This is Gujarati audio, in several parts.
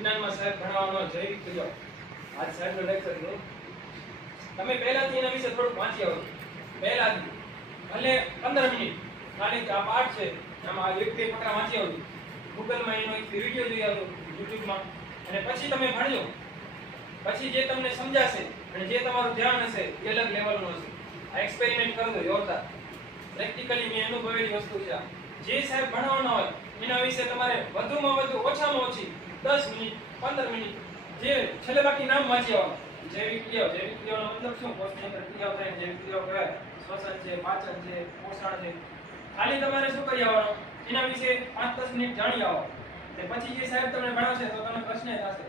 વિજ્ઞાનમાં સાહેબ ભણાવવાનો જૈવિક ક્રિયાઓ. આજ સાહેબનો લેક્ચર છે. તમે પહેલાથી એના વિશે થોડું વાંચી આવો. પહેલાથી ભલે 15 મિનિટ ખાલી આ પાઠ છે એમાં આ એક બે ફકરા વાંચી આવજો. ગૂગલમાં એનો એક વિડિયો જોઈ આવજો, યુટ્યુબમાં, અને પછી તમે ભણજો. પછી જે તમને સમજાશે અને જે તમારું ધ્યાન હશે એ અલગ લેવલનું હશે. આ એક્સપેરિમેન્ટ કરજો જોરદાર. પ્રેક્ટિકલી મેં અનુભવેલી વસ્તુ છે. જે સાહેબ ભણાવવાનો હોય એના વિશે તમારે વધુમાં વધુ ઓછામાં ઓછી 10 મિનિટ 15 મિનિટ જે છેલ્લે બાકી નામ વાંચી આવવાનું. જૈવિક ક્રિયાઓ. જૈવિક ક્રિયાઓનો મતલબ શું? કોષની અંદર ક્રિયાઓ થાય જૈવિક ક્રિયાઓ કહેવાય. શ્વસન છે, પાચન છે, પોષણ છે. ખાલી તમારે શું કરી આવવાનું? એના વિશે 5-10 મિનિટ જાણી આવો. તે પછી જે સાહેબ તમને ભણાવશે તો તમને પ્રશ્ન થશે.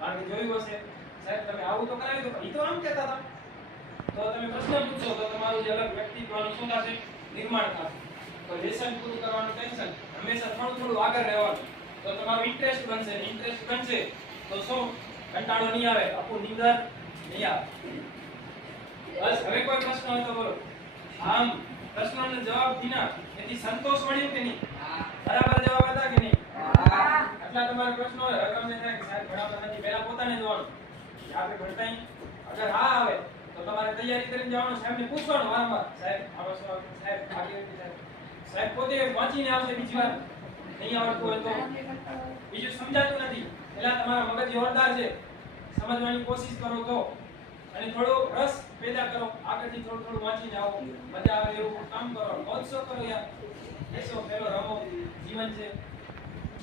કારણ કે જોયું હશે સાહેબ તમે આવું તો કરાવી દો, ઈ તો આમ કહેતા હતા. તો તમે પ્રશ્ન પૂછશો તો તમારું જે અલગ વ્યક્તિત્વનું શું થશે? નિર્માણ થશે. તો લેસન પૂરું કરવાનું ટેન્શન, હંમેશા થોડું આગળ રહેવાનું. તો તમારો ઇન્ટરેસ્ટ બનશે. ઇન્ટરેસ્ટ બનશે તો શું કંટાળો નહીં આવે, આપણું નિંદર નહીં આવે. બસ હવે કોઈ પ્રશ્ન હોય તો બોલો. આમ પ્રશ્નોનો જવાબ દીના એથી સંતોષ મળ્યો કે નહીં? બરાબર જવાબ હતા કે નહીં? આટલા તમારા પ્રશ્નો હોય. હવે તમને થાય કે સાહેબ ભણાવતા નથી, પહેલા પોતાને જોવાનું કે આપણે ભણતા અગર હા આવે તો તમારે તૈયારી કરીને જવાનું. સાહેબને પૂછવાનું વારંવાર, સાહેબ આમાં શું આવે? સાહેબ આ કેવી રીતે? સાહેબ પોતે વાંચીને આવશે બીજી વાર. નહીં આવડતું હોય તો બીજું સમજાતું નથી એટલે તમારા મગજ જોરદાર છે. સમજવાની કોશિશ કરો તો, અને થોડો રસ પેદા કરો. આગળથી થોડું વાંચીને આવો, મજા આવે એવું કામ કરો. મોજ શોખ કરો યાર. બેસો, પેલો રમો, જીવન છે.